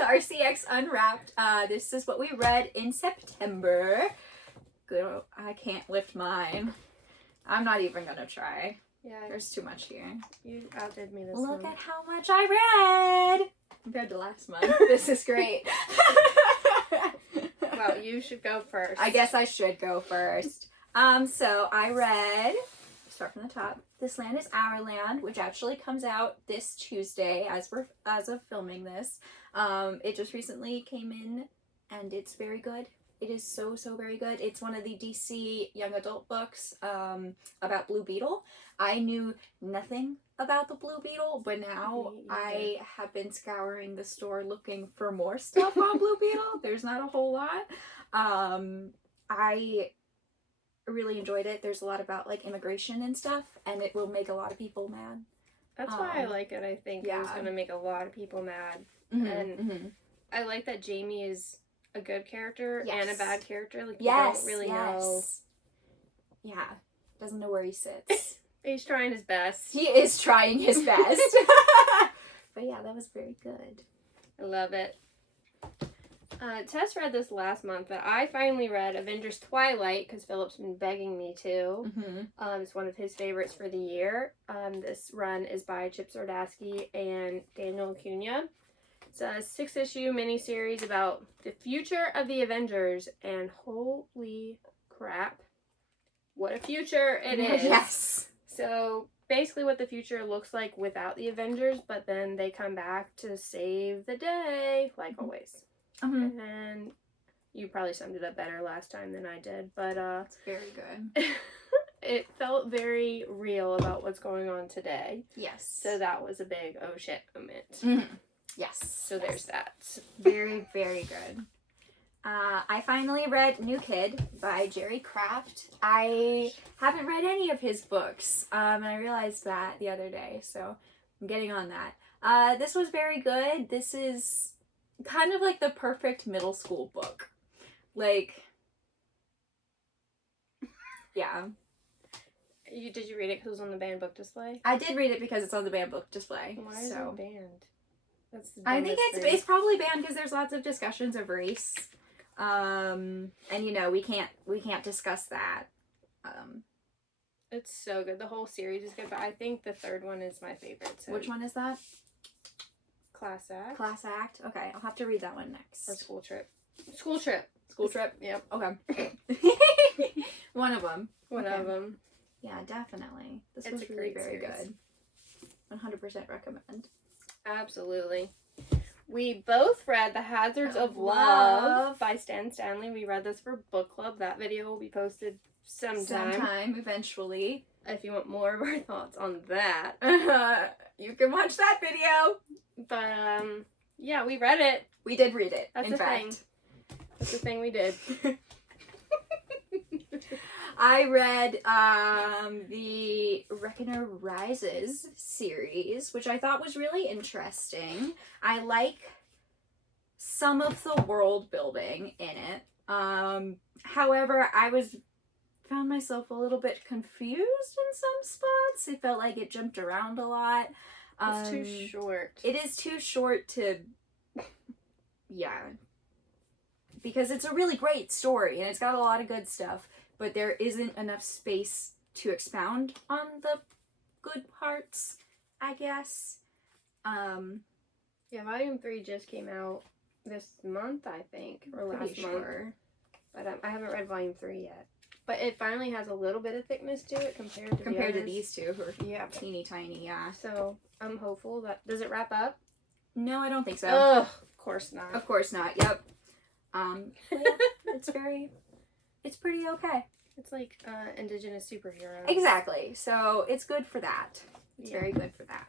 RCX Unwrapped. This is what we read in September. Good, I can't lift mine. I'm not even gonna try. Yeah. There's too much here. You outdid me this Look month. at how much I read! Compared to last month. This is great. Well, you should go first. I guess I should go first. So I read, start from the top, This Land Is Our Land, which actually comes out this Tuesday as of filming this. It just recently came in and it's very good. It is so very good. It's one of the DC young adult books about Blue Beetle. I knew nothing about the Blue Beetle, but now I have been scouring the store looking for more stuff on Blue Beetle. There's not a whole lot. I really enjoyed it. There's a lot about like immigration and stuff, and it will make a lot of people mad. That's why I like it. I think it was going to make a lot of people mad. And I like that Jamie is a good character and a bad character. Like, you don't really know. Yeah. Doesn't know where he sits. He's trying his best. He is trying his best. But yeah, that was very good. I love it. Tess read this last month, but I finally read Avengers Twilight because Philip's been begging me to. It's one of his favorites for the year. This run is by Chip Zdarsky and Daniel Acuna. It's a 6-issue miniseries about the future of the Avengers, and holy crap, what a future it is. Yes. So basically what the future looks like without the Avengers, but then they come back to save the day, like always. And you probably summed it up better last time than I did, but it's very good. it felt very real about what's going on today. Yes. So that was a big oh shit moment. Yes. So there's that. Very good. I finally read New Kid by Jerry Craft. I haven't read any of his books, and I realized that the other day, so I'm getting on that. This was very good. This is kind of like the perfect middle school book. Like, yeah. Did you read it because it was on the banned book display? I did read it because it's on the banned book display. Why is it banned? That's I think it's probably banned because there's lots of discussions of race. And you know, we can't discuss that. It's so good. The whole series is good, but I think the third one is my favorite. So. Which one is that? Class Act. Class Act. Okay, I'll have to read that one next. Or School Trip. School Trip. School Trip. Yep. Okay. One of them. One of them. Yeah, definitely. This It's was a really great very series. good. 100% recommend. Absolutely. We both read The Hazards of Love by Stan Stanley. We read this for book club. That video will be posted sometime eventually. If you want more of our thoughts on that. You can watch that video. But, yeah, we read it. We did read it, That's in the fact. thing. That's the thing we did. I read the Reckoner Rises series, which I thought was really interesting. I like some of the world building in it. However, found myself a little bit confused in some spots. It felt like it jumped around a lot. It's too short. It is too short to... Yeah. Because it's a really great story, and it's got a lot of good stuff. But there isn't enough space to expound on the good parts, I guess. Yeah, Volume 3 just came out this month, I think, or last month. But I haven't read Volume 3 yet. But it finally has a little bit of thickness to it compared to these two, who are teeny tiny, yeah. So I'm hopeful that... Does it wrap up? No, I don't think so. Ugh, of course not. Of course not, yep. But yeah, it's pretty okay. It's like indigenous superheroes. Exactly. So it's good for that. It's very good for that.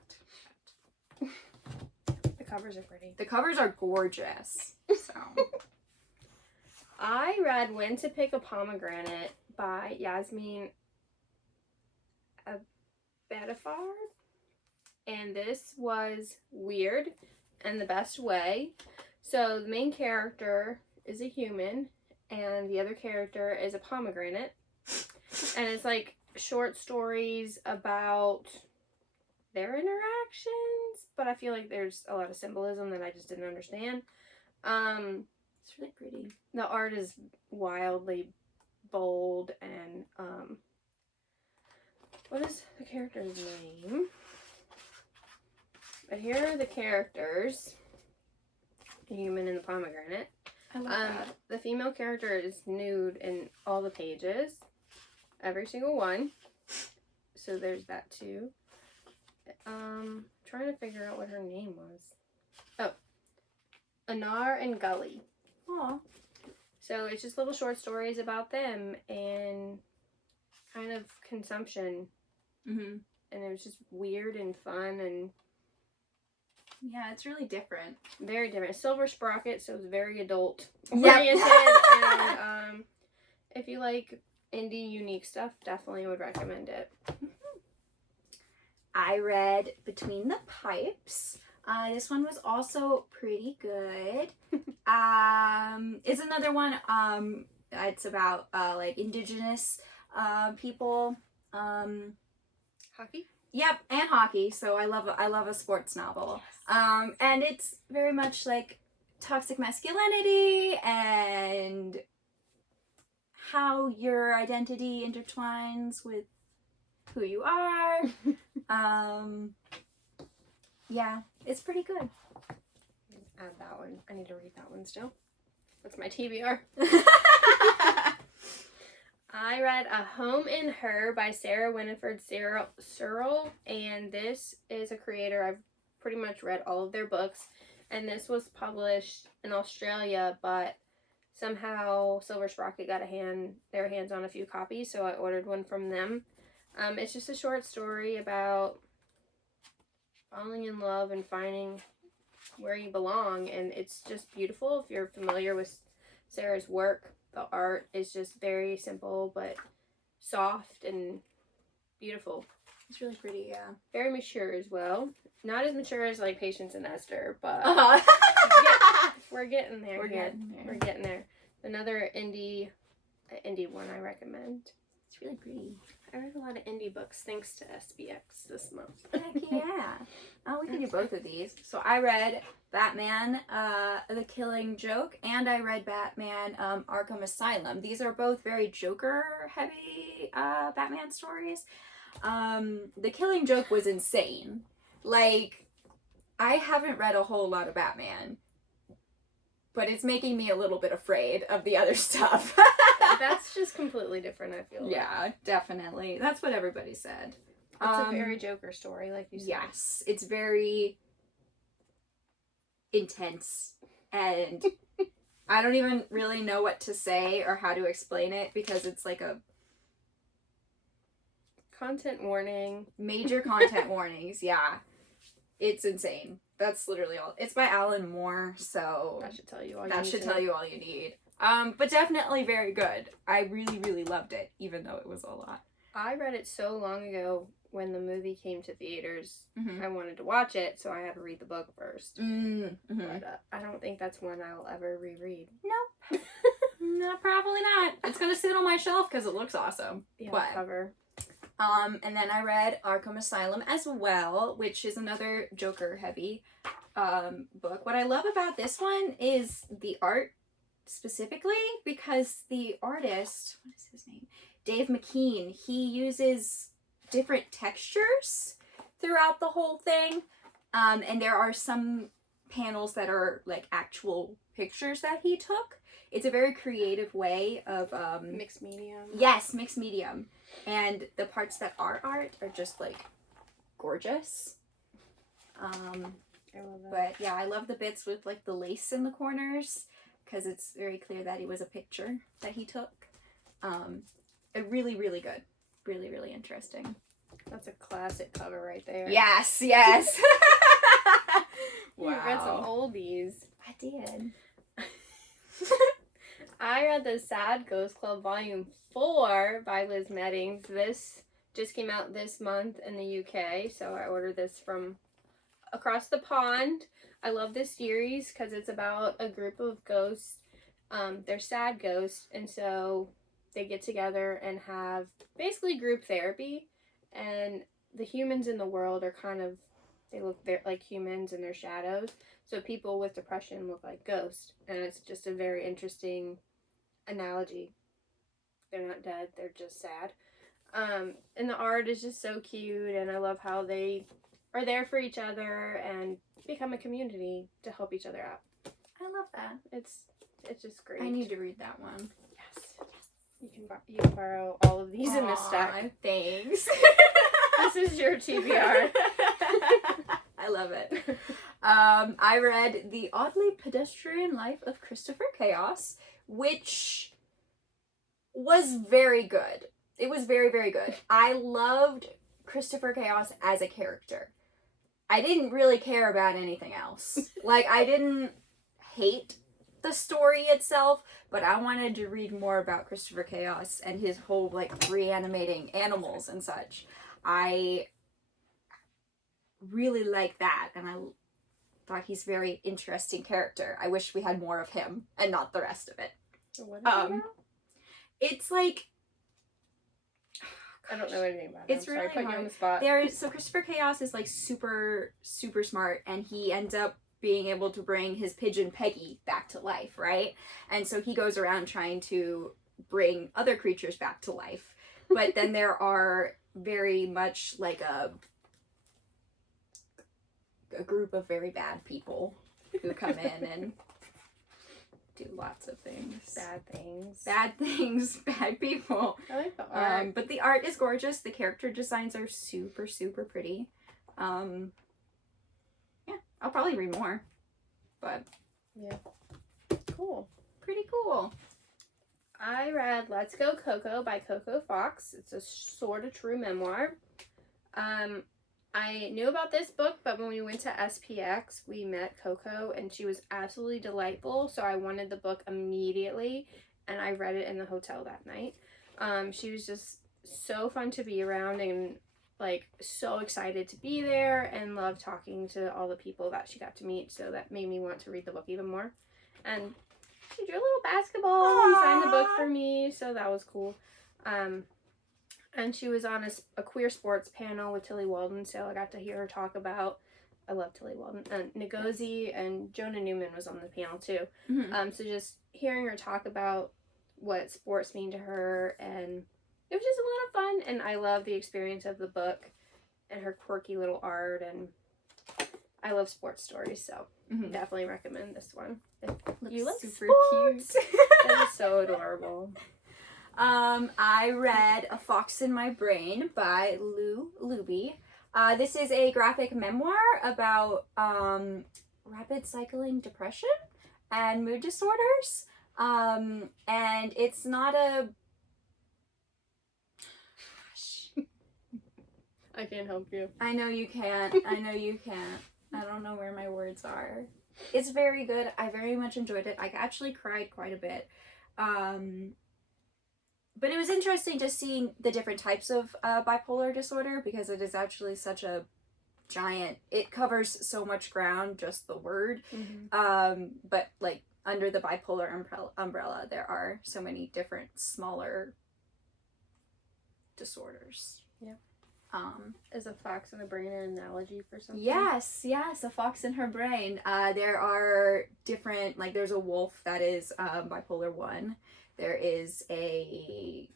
The covers are pretty. The covers are gorgeous. So I read When to Pick a Pomegranate by Yasmin Abedafar. And this was weird in the best way. So the main character is a human, and the other character is a pomegranate. And it's like short stories about their interactions, but I feel like there's a lot of symbolism that I just didn't understand. It's really pretty. The art is wildly bold, and what is the character's name? But here are the characters. The human and the pomegranate. I love that. The female character is nude in all the pages. Every single one. So there's that too. Trying to figure out what her name was. Oh. Anar and Gully. Aw. So it's just little short stories about them and kind of consumption. Mm-hmm. And it was just weird and fun and Yeah, it's really different. very different. Silver Sprocket, so it's very adult Yep. oriented. And if you like indie unique stuff, definitely would recommend it. I read Between the Pipes. This one was also pretty good. It's another one. It's about like indigenous people. Hockey? Yep, and hockey. So I love a sports novel. Yes. And it's very much like toxic masculinity and how your identity intertwines with who you are. Yeah, it's pretty good. Add that one. I need to read that one still. That's my TBR. I read A Home in Her by Sarah Winifred Searle, and this is a creator. I've pretty much read all of their books, and this was published in Australia, but somehow Silver Sprocket got their hands on a few copies, so I ordered one from them. It's just a short story about falling in love and finding where you belong, and it's just beautiful. If you're familiar with Sarah's work, the art is just very simple but soft and beautiful. It's really pretty, yeah. Very mature as well. Not as mature as like Patience and Esther, but we're getting there. We're getting there. Another indie one I recommend. It's really pretty. I read a lot of indie books thanks to SBX this month. Heck yeah. Oh, we can do both of these. So I read Batman, The Killing Joke, and I read Batman, Arkham Asylum. These are both very Joker-heavy Batman stories. The Killing Joke was insane. Like, I haven't read a whole lot of Batman, but it's making me a little bit afraid of the other stuff. That's just completely different, I feel like. Yeah, definitely. That's what everybody said. It's a very Joker story, like you said. Yes, it's very intense, and I don't even really know what to say or how to explain it because it's like a content warning. Major content warnings, yeah. It's insane. That's literally all. It's by Alan Moore, so that should tell you all you need. But definitely very good. I really, really loved it, even though it was a lot. I read it so long ago when the movie came to theaters. Mm-hmm. I wanted to watch it, so I had to read the book first. Mm-hmm. But I don't think that's one I'll ever reread. Nope. No, probably not. It's gonna sit on my shelf because it looks awesome. Yeah, but cover. And then I read Arkham Asylum as well, which is another Joker-heavy book. What I love about this one is the art specifically, because the artist, what is his name? Dave McKean, he uses different textures throughout the whole thing. And there are some panels that are like actual pictures that he took. It's a very creative way of mixed medium. Yes, mixed medium. And the parts that are art are just like gorgeous. I love that. But yeah, I love the bits with like the lace in the corners because it's very clear that it was a picture that he took. Really, really good. Really, really interesting. That's a classic cover right there. Yes, yes. Wow. You read some oldies. I did. I read The Sad Ghost Club Volume 4 by Liz Meddings. This just came out this month in the UK, so I ordered this from across the pond. I love this series because it's about a group of ghosts. They're sad ghosts, and so they get together and have basically group therapy, and the humans in the world are kind of, they look like humans in their shadows. So people with depression look like ghosts. And it's just a very interesting analogy. They're not dead, they're just sad. And the art is just so cute, and I love how they are there for each other and become a community to help each other out. I love that. It's just great. I need to read that one. Yes. You can borrow all of these in this stack. Thanks. This is your TBR. I love it. I read The Oddly Pedestrian Life of Christopher Chaos, which was very good. It was very, very good. I loved Christopher Chaos as a character. I didn't really care about anything else. Like, I didn't hate the story itself, but I wanted to read more about Christopher Chaos and his whole, like, reanimating animals and such. I really like that, and I thought he's a very interesting character. I wish we had more of him and not the rest of it. So what is it about? It's like, I don't know anything about it. It's really putting you hard. on the spot. So Christopher Chaos is like super, super smart, and he ends up being able to bring his pigeon Peggy back to life, right? And so he goes around trying to bring other creatures back to life. But then there are very much like a group of very bad people who come in and do lots of things. Bad things. Bad things, bad people. I like the art. But the art is gorgeous. The character designs are super, super pretty. Yeah, I'll probably read more. But yeah. Cool. Pretty cool. I read Let's Go Coco by Coco Fox. It's a sort of true memoir. I knew about this book, but when we went to SPX, we met Coco, and she was absolutely delightful, so I wanted the book immediately, and I read it in the hotel that night. She was just so fun to be around, and, like, so excited to be there, and loved talking to all the people that she got to meet, so that made me want to read the book even more. And she drew a little basketball and signed the book for me, so that was cool. And she was on a queer sports panel with Tilly Walden, so I got to hear her talk about, I love Tilly Walden, and Ngozi, and Jonah Newman was on the panel too. Mm-hmm. So just hearing her talk about what sports mean to her, and it was just a lot of fun, and I love the experience of the book and her quirky little art, and I love sports stories, so definitely recommend this one. If you like super sports. cute. That is so adorable. I read A Fox in My Brain by Lou Luby. This is a graphic memoir about rapid cycling depression and mood disorders. And it's not a... I can't help you. I know you can't. I know you can't. I don't know where my words are. It's very good. I very much enjoyed it. I actually cried quite a bit. But it was interesting just seeing the different types of bipolar disorder, because it is actually such a giant, it covers so much ground, just the word. But like under the bipolar umbrella, there are so many different smaller disorders. Yeah. Is a fox in the brain an analogy for something? Yes, a fox in her brain. There are different, like there's a wolf that is bipolar 1. There is a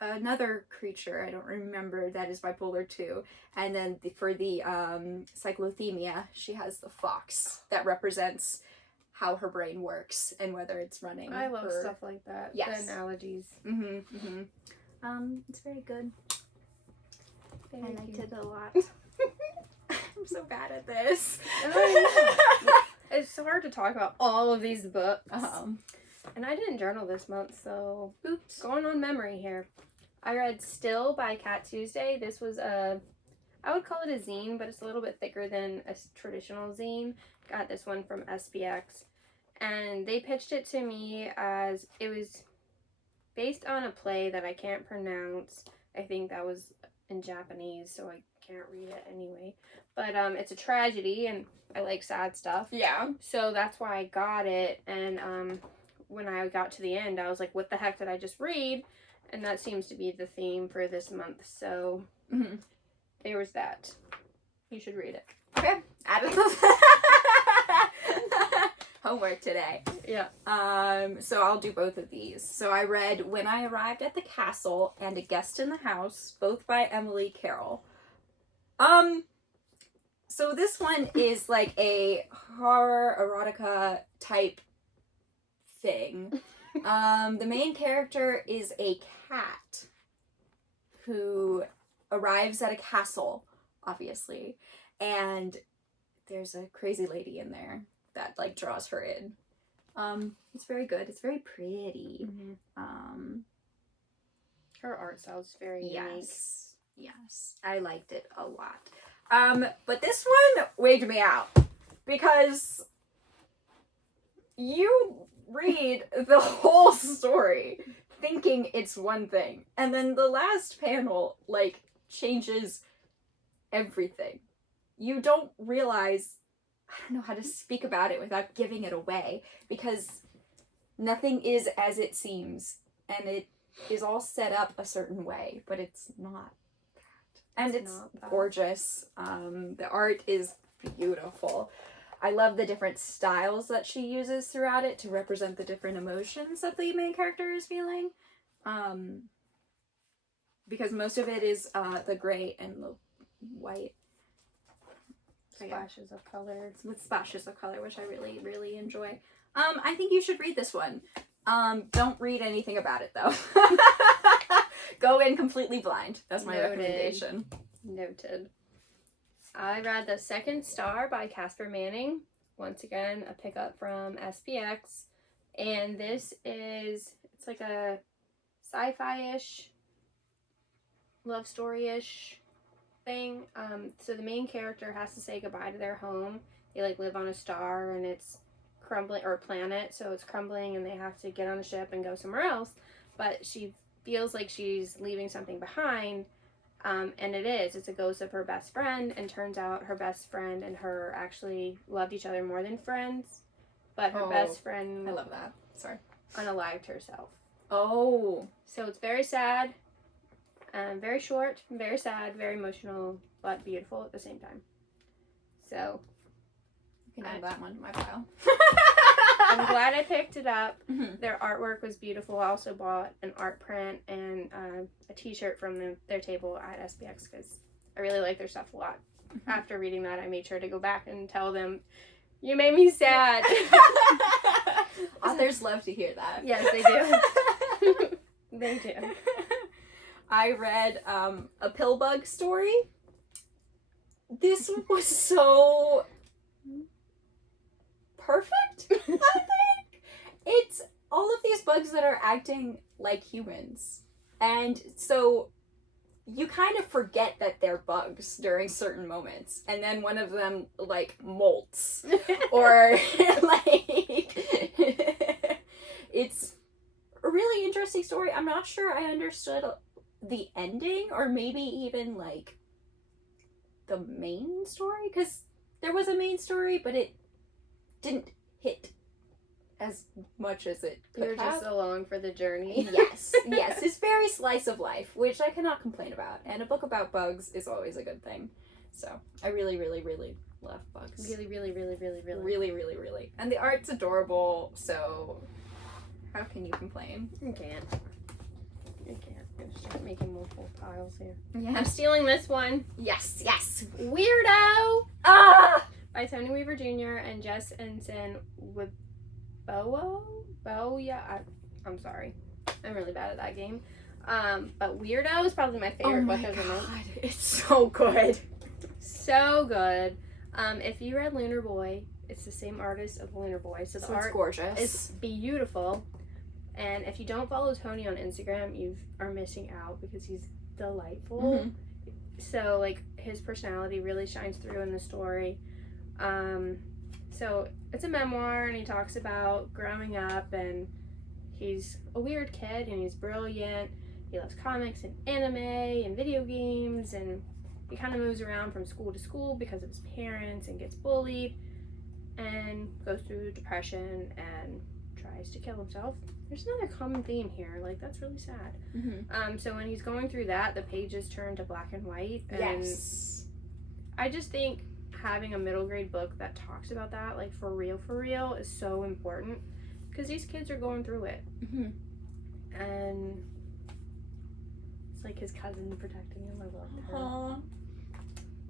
another creature, I don't remember, that is bipolar 2. And then for the cyclothymia, she has the fox that represents how her brain works and whether it's running. I love stuff like that. Yes. The analogies. It's very good. I liked it a lot. I'm so bad at this. It's so hard to talk about all of these books. And I didn't journal this month, so oops, going on memory here. I read Still by Cat Tuesday. This was I would call it a zine, but it's a little bit thicker than a traditional zine. Got this one from SPX. And they pitched it to me as, it was based on a play that I can't pronounce. I think that was in Japanese, so I can't read it anyway. But it's a tragedy, and I like sad stuff. Yeah. So that's why I got it, and when I got to the end, I was like, what the heck did I just read? And that seems to be the theme for this month. So there was that. You should read it. Okay. Homework today. Yeah. So I'll do both of these. So I read When I Arrived at the Castle and A Guest in the House, both by Emily Carroll. So this one is like a horror erotica type thing. The main character is a cat who arrives at a castle, obviously, and there's a crazy lady in there that like draws her in. It's very good. It's very pretty. Her art style's very unique. Yes, I liked it a lot. But this one wigged me out because you read the whole story thinking it's one thing, and then the last panel like changes everything. You don't realize, I don't know how to speak about it without giving it away, because nothing is as it seems, and it is all set up a certain way, but it's not that. And it's gorgeous. The art is beautiful. I love the different styles that she uses throughout it to represent the different emotions that the main character is feeling. Because most of it is the gray and the white. Splashes of color. With splashes of color, which I really, really enjoy. I think you should read this one. Don't read anything about it, though. Go in completely blind. That's my recommendation. Noted. I read The Second Star by Casper Manning. Once again, a pickup from SPX. And this is, it's like a sci-fi-ish, love story-ish thing. So the main character has to say goodbye to their home. They like live on a star and it's crumbling, or planet, so it's crumbling and they have to get on a ship and go somewhere else. But she feels like she's leaving something behind. And it's a ghost of her best friend, and turns out her best friend and her actually loved each other more than friends, but her best friend, I love that. Sorry. unalived herself. Oh. So it's very sad, very short, very sad, very emotional, but beautiful at the same time. So you can add that one to my pile. I'm glad I picked it up. Their artwork was beautiful. I also bought an art print and a t-shirt from their table at SPX because I really like their stuff a lot. After reading that, I made sure to go back and tell them, you made me sad. Authors love to hear that. Yes, they do. They do. I read a Pillbug story. This was so perfect, I think. It's all of these bugs that are acting like humans. And so you kind of forget that they're bugs during certain moments. And then one of them, like, molts. Or, like, it's a really interesting story. I'm not sure I understood the ending, or maybe even, like, the main story. Because there was a main story, but it didn't hit as much as it could You're have. just along for the journey. Yes. It's very slice of life, which I cannot complain about. And a book about bugs is always a good thing. So I really, really, really love bugs. Really, really, really, really, really. Really, really, really. And the art's adorable, so how can you complain? You can't. You can't. I'm gonna start making multiple piles here. Yeah. I'm stealing this one. Yes. Weirdo! Ah! By Tony Weaver Jr. and Jess Ensign Wibowo? I'm sorry. I'm really bad at that game. But Weirdo is probably my favorite book of the month. It's so good. So good. If you read Lunar Boy, it's the same artist of Lunar Boy. So the art it's gorgeous. is beautiful. And if you don't follow Tony on Instagram, you are missing out because he's delightful. So, like, his personality really shines through in the story. So it's a memoir, and he talks about growing up, and he's a weird kid, and he's brilliant. He loves comics and anime and video games, and he kind of moves around from school to school because of his parents and gets bullied and goes through depression and tries to kill himself. There's another common theme here. Like, that's really sad. So when he's going through that, the pages turn to black and white. And Yes. I just think having a middle grade book that talks about that, like, for real, is so important. Because these kids are going through it. And it's like his cousin protecting him. I loved her. Aww.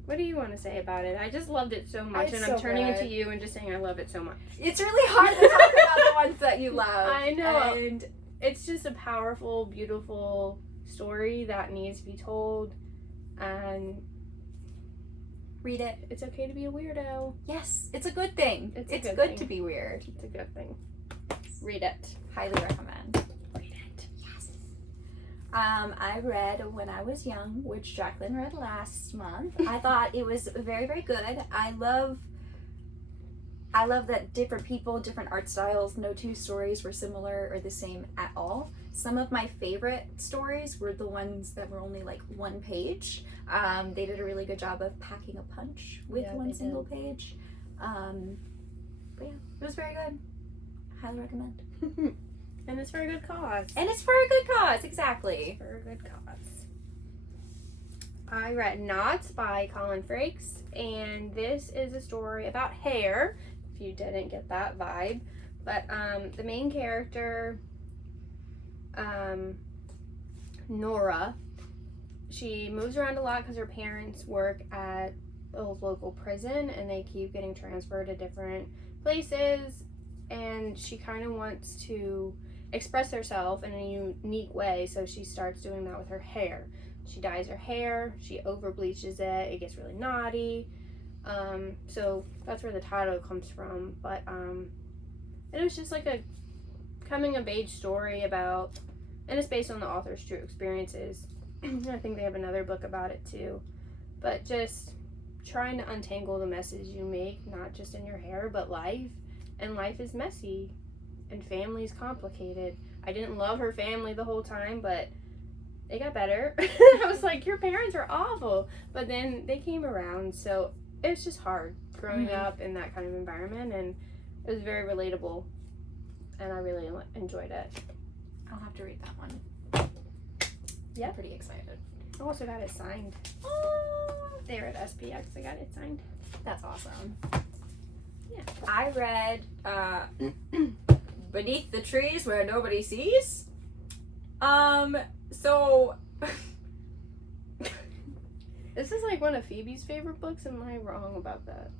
What do you want to say about it? I just loved it so much, It's and so I'm turning it to good. you and just saying I love it so much. It's really hard to talk about the ones that you love. I know. And It's just a powerful, beautiful story that needs to be told, and read it. it's okay to be a weirdo. Yes, it's a good thing. It's a It's good good thing. to be weird. It's a good thing. Read it. Highly recommend. Read it. Yes. I read When I Was Young, which Jaclyn read last month. I thought it was very, very good. I love that different people, different art styles, no two stories were similar or the same at all. Some of my favorite stories were the ones that were only like one page. They did a really good job of packing a punch with Yeah, one they single page. But yeah, it was very good. Highly recommend. And it's for a good cause. And it's for a good cause, exactly. For a good cause. I read Knots by Colleen Frakes, and this is a story about hair, if you didn't get that vibe. But the main character, Nora, she moves around a lot because her parents work at a local prison and they keep getting transferred to different places, and she kind of wants to express herself in a unique way, so she starts doing that with her hair. She dyes her hair, she over bleaches it gets really naughty. So that's where the title comes from. But it was just like a coming of age story about, and it's based on the author's true experiences. I think they have another book about it too. But just trying to untangle the messes you make, not just in your hair, but life. And life is messy, and family is complicated. I didn't love her family the whole time, but they got better. I was like, your parents are awful. But then they came around, so it's just hard growing up in that kind of environment, and it was very relatable, and I really enjoyed it. I'll have to read that one. Yeah. I'm pretty excited. I also got it signed. They were at SPX. I got it signed. That's awesome. Yeah. I read Beneath the Trees Where Nobody Sees. So This is like one of Phoebe's favorite books. Am I wrong about that?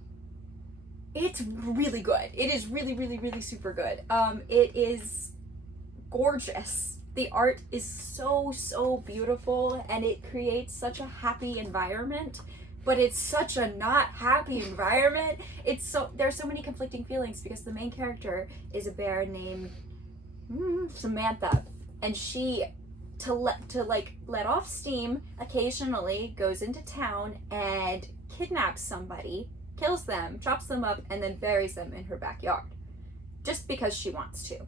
it's really good. It is really, really, really super good. It is gorgeous. The art is so, so beautiful, and it creates such a happy environment, but it's such a not happy environment. There's so many conflicting feelings because the main character is a bear named Samantha, and she to let off steam occasionally goes into town and kidnaps somebody, kills them, chops them up, and then buries them in her backyard just because she wants to.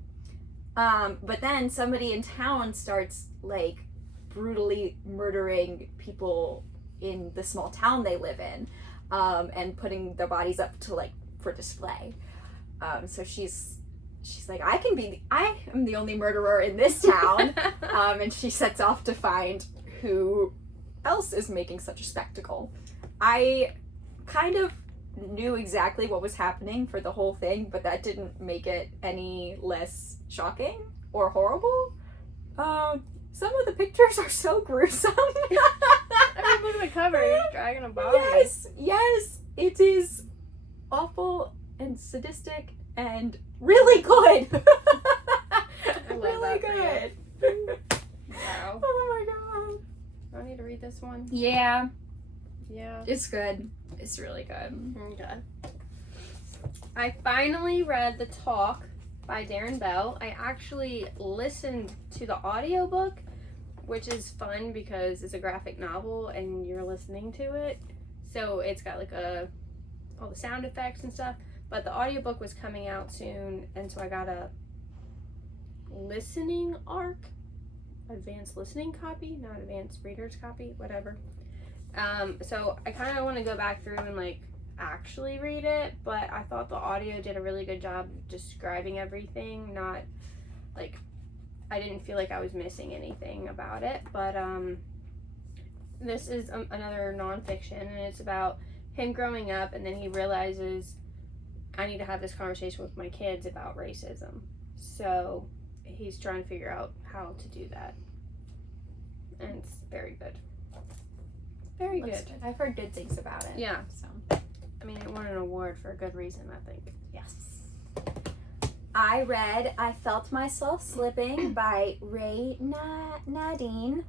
But then somebody in town starts like brutally murdering people in the small town they live in, and putting their bodies up to like for display. So she's like, I am the only murderer in this town. And she sets off to find who else is making such a spectacle. I kind of knew exactly what was happening for the whole thing, but that didn't make it any less shocking or horrible. Some of the pictures are so gruesome. I mean, look at the cover. He's dragging a body. Yes, it is awful and sadistic and really good. I love really that for you. good. Wow. Oh my god. Do I need to read this one? Yeah, Yeah. it's good. It's really good. Okay. I finally read The Talk by Darren Bell. I actually listened to the audiobook, which is fun because it's a graphic novel and you're listening to it. So it's got like all the sound effects and stuff. But the audiobook was coming out soon, and so I got a listening ARC, advanced listening copy, not advanced reader's copy, whatever. So I kind of want to go back through and like actually read it, but I thought the audio did a really good job of describing everything. Not like I didn't feel like I was missing anything about it, but this is another nonfiction, and it's about him growing up, and then he realizes I need to have this conversation with my kids about racism. So he's trying to figure out how to do that, and it's very good. Very good. I've heard good things about it. Yeah. So I mean, it won an award for a good reason, I think. yes. I read I Felt Myself Slipping by Ray Nadine.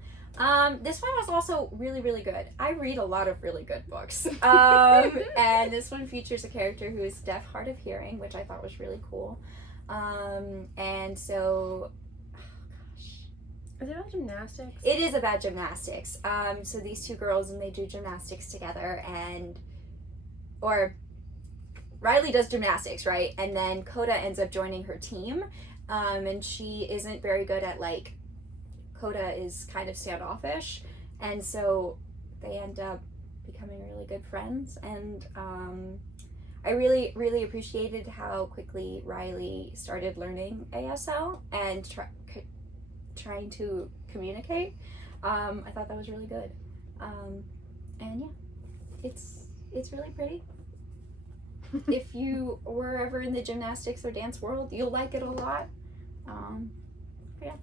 This one was also really, really good. I read a lot of really good books. And this one features a character who is deaf, hard of hearing, which I thought was really cool. And so, Is it about gymnastics? it is about gymnastics. So these two girls, and they do gymnastics together, or Riley does gymnastics, right? And then Coda ends up joining her team. And she isn't very good at, like, Coda is kind of standoffish. And so they end up becoming really good friends. And I really, really appreciated how quickly Riley started learning ASL and trying to communicate. I thought that was really good. And yeah, it's really pretty. If you were ever in the gymnastics or dance world, you'll like it a lot. Yeah,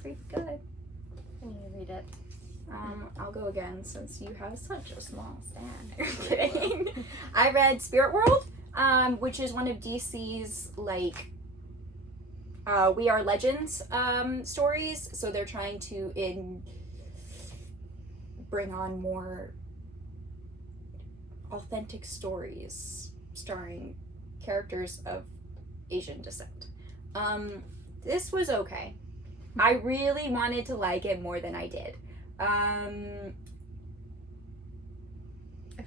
pretty good. I need to read it. I'll go again since you have such a small stand. Kidding. I read Spirit World, which is one of DC's, like, We Are Legends stories. So they're trying to bring on more authentic stories starring characters of Asian descent. This was okay. I really wanted to like it more than I did. I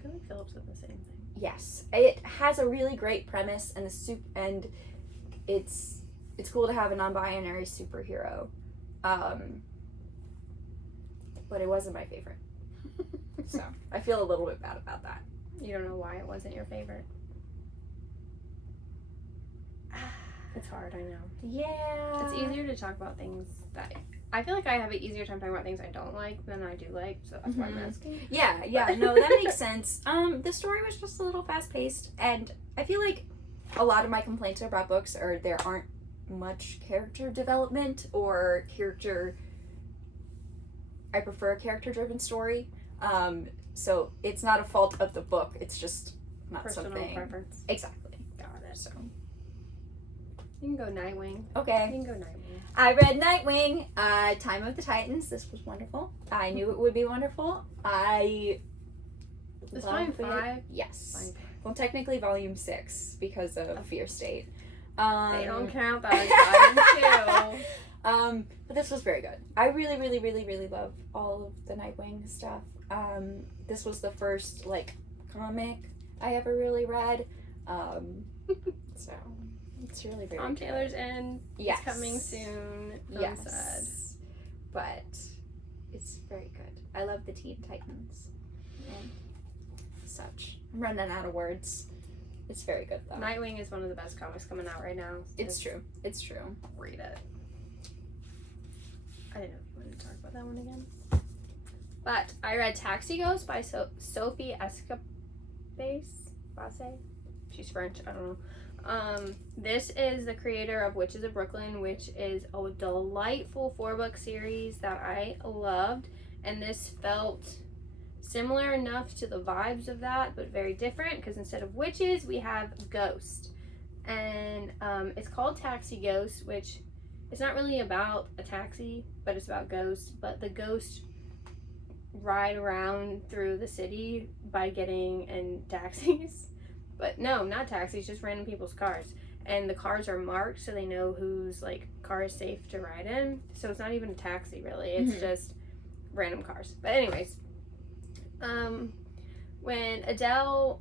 feel like Philip said the same thing. Yes, it has a really great premise, and it's cool to have a non-binary superhero. But it wasn't my favorite. So I feel a little bit bad about that. You don't know why it wasn't your favorite? It's hard, I know. Yeah. It's easier to talk about things that... I feel like I have an easier time talking about things I don't like than I do like, so that's why I'm asking. Yeah, no, that makes sense. The story was just a little fast-paced, and I feel like a lot of my complaints about books are there aren't much character development or character... I prefer a character-driven story. So it's not a fault of the book, it's just not Personal something... preference. Exactly. Got it. So... You can go Nightwing. Okay. You can go Nightwing. I read Nightwing, Time of the Titans. This was wonderful. I knew it would be wonderful. Is volume 5? Yes. Volume 5. Well, technically volume 6 because of Fear State. They don't count that as volume 2. But this was very good. I really, really, really, really love all of the Nightwing stuff. This was the first, like, comic I ever really read. So... It's really very Tom good. Taylor's End. Yes. It's coming soon. Yes. I'm sad. But it's very good. I love the Teen Titans and such. I'm running out of words. It's very good though. Nightwing is one of the best comics coming out right now. It's true. It's true. Read it. I didn't know if you wanted to talk about that one again. But I read Taxi Ghost by Sophie Escabasse. She's French. I don't know. This is the creator of Witches of Brooklyn, which is a delightful 4-book series that I loved, and this felt similar enough to the vibes of that, but very different, because instead of witches, we have ghosts. And it's called Taxi Ghost, which is not really about a taxi, but it's about ghosts, but the ghosts ride around through the city by getting in taxis. But no, not taxis, just random people's cars. And the cars are marked so they know whose, like, car is safe to ride in. So it's not even a taxi, really. It's just random cars. But anyways, when Adele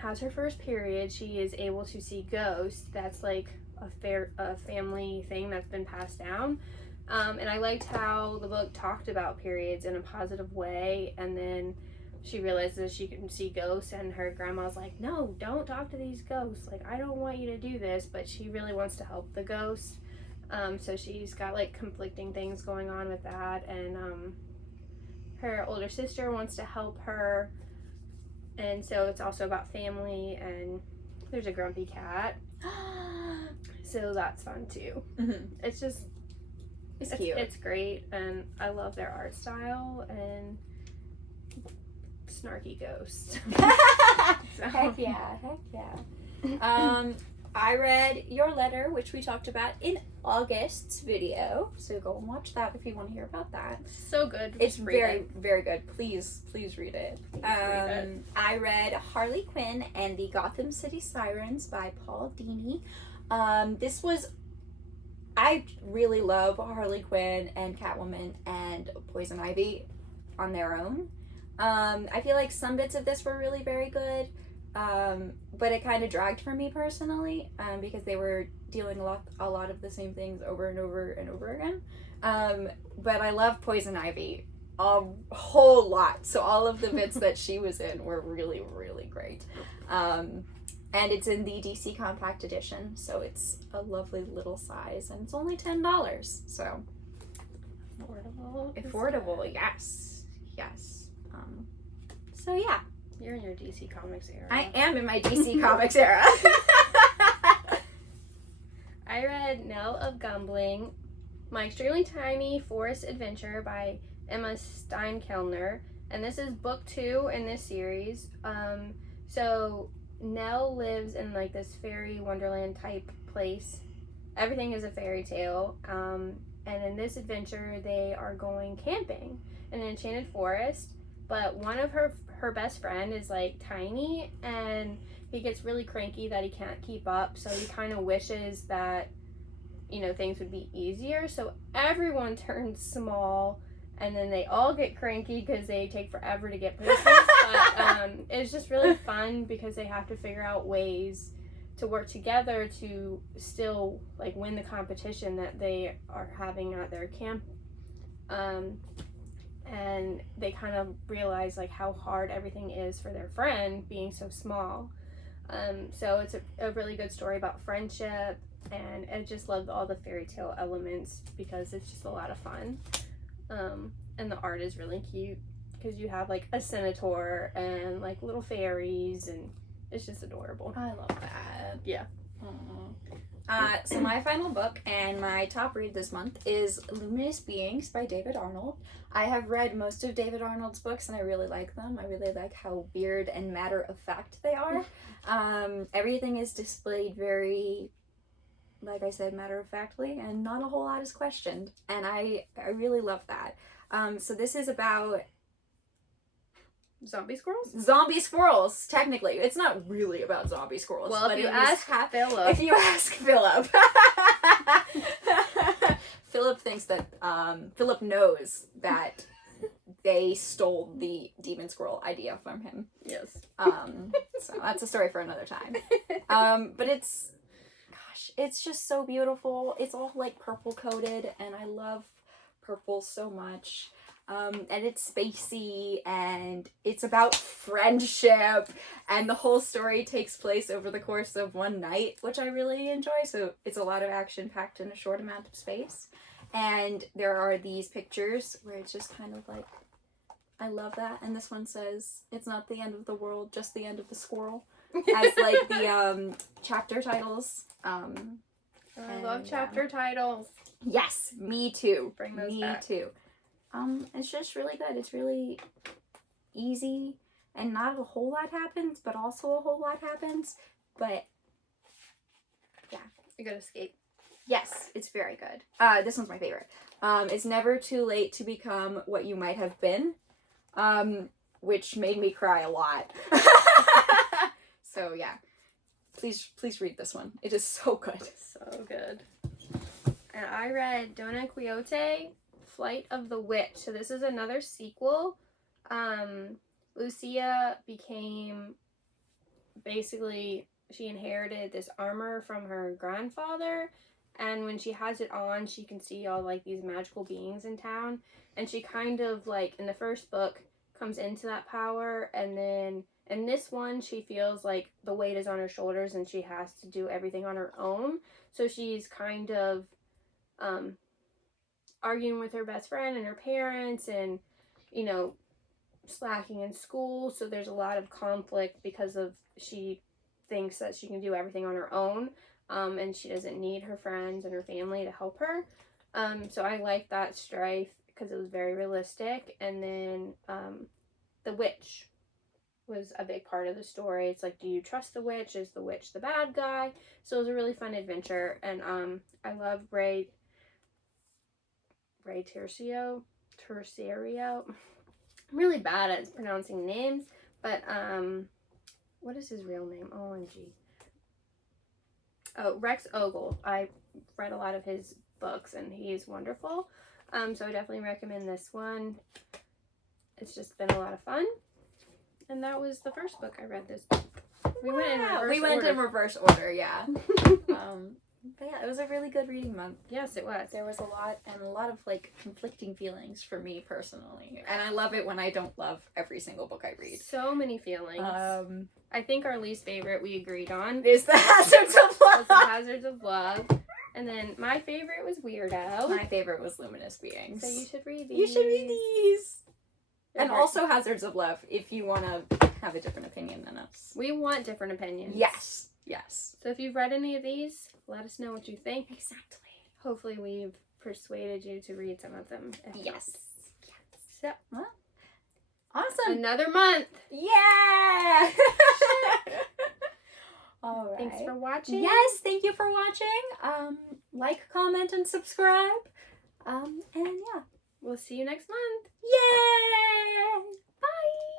has her first period, she is able to see ghosts. That's, like, a family thing that's been passed down. And I liked how the book talked about periods in a positive way. And then she realizes she can see ghosts, and her grandma's like, no, don't talk to these ghosts. Like, I don't want you to do this, but she really wants to help the ghosts. So she's got like conflicting things going on with that, and her older sister wants to help her, and so it's also about family, and there's a grumpy cat. So that's fun too. Mm-hmm. It's just, it's cute. It's great, and I love their art style and snarky ghosts. So. Heck yeah. I read your letter, which we talked about in August's video, so go and watch that if you want to hear about that. So good. It's very, very good. Please read it. Read it. I read Harley Quinn and the Gotham City Sirens by Paul Dini. I really love Harley Quinn and Catwoman and Poison Ivy on their own. I feel like some bits of this were really very good, but it kind of dragged for me personally, because they were dealing a lot of the same things over and over and over again. But I love Poison Ivy a whole lot, so all of the bits that she was in were really, really great. And it's in the DC Compact Edition, so it's a lovely little size, and it's only $10, so affordable, yes. So yeah. You're in your DC Comics era. I am in my DC Comics era. I read Nell of Gumbling, My Extremely Tiny Forest Adventure by Emma Steinkellner, and this is book 2 in this series. So Nell lives in like this fairy wonderland type place. Everything is a fairy tale. And in this adventure, they are going camping in an enchanted forest. But one of her best friend is like tiny, and he gets really cranky that he can't keep up. So he kind of wishes that, you know, things would be easier. So everyone turns small, and then they all get cranky because they take forever to get places. But it's just really fun because they have to figure out ways to work together to still like win the competition that they are having at their camp. And they kind of realize like how hard everything is for their friend being so small. So it's a really good story about friendship, and I just love all the fairy tale elements because it's just a lot of fun. And the art is really cute because you have like a centaur and like little fairies, and it's just adorable. I love that. Yeah. So my final book and my top read this month is Luminous Beings by David Arnold. I have read most of David Arnold's books and I really like them. I really like how weird and matter-of-fact they are. Everything is displayed very, like I said, matter-of-factly, and not a whole lot is questioned. And I really love that. So this is about zombie squirrels? Zombie squirrels, technically. It's not really about zombie squirrels. Well, but if you ask Philip. If you ask Philip. Philip thinks that, Philip knows that they stole the demon squirrel idea from him. Yes. So that's a story for another time. But it's just so beautiful. It's all like purple coated, and I love purple so much. And it's spacey, and it's about friendship, and the whole story takes place over the course of one night, which I really enjoy. So it's a lot of action packed in a short amount of space. And there are these pictures where it's just kind of like, I love that. And this one says, "It's not the end of the world, just the end of the squirrel," as like the chapter titles. I love chapter titles. Yes, me too. Bring those me back. too. It's just really good. It's really easy, and not a whole lot happens, but also a whole lot happens. But yeah, A good escape. yes, it's very good. This one's my favorite. It's never too late to become what you might have been, which made me cry a lot. So yeah, please read this one. It is so good. So good. And I read Doña Quixote, Flight of the Witch. So this is another sequel. Lucia became, basically, she inherited this armor from her grandfather, and when she has it on, she can see all like these magical beings in town, and she kind of like, in the first book, comes into that power, and then in this one she feels like the weight is on her shoulders and she has to do everything on her own. So she's kind of arguing with her best friend and her parents, and slacking in school. So there's a lot of conflict because of she thinks that she can do everything on her own, and she doesn't need her friends and her family to help her. So I like that strife because it was very realistic. And then the witch was a big part of the story. It's like, do you trust the witch? Is the witch the bad guy? So it was a really fun adventure. And I love Ray Terciero. I'm really bad at pronouncing names, but what is his real name? OMG. Oh, Rex Ogle. I read a lot of his books and he's wonderful. So I definitely recommend this one. It's just been a lot of fun. And that was the first book I read this week. We went in reverse order, yeah. But yeah, it was a really good reading month. Yes, it was. There was a lot of like conflicting feelings for me personally. And I love it when I don't love every single book I read. So many feelings. I think our least favorite we agreed on is The Hazards of Love. Was The Hazards of Love. And then my favorite was Weirdo. My favorite was Luminous Beings. So you should read these. You should read these. And also Hazards of Love if you want to have a different opinion than us. We want different opinions. Yes. Yes. So if you've read any of these, let us know what you think. Exactly. Hopefully we've persuaded you to read some of them. Yes. So, well, awesome. Another month. Yeah. All right. Thanks for watching. Yes, thank you for watching. Like, comment, and subscribe. And yeah. We'll see you next month. Yay! Bye.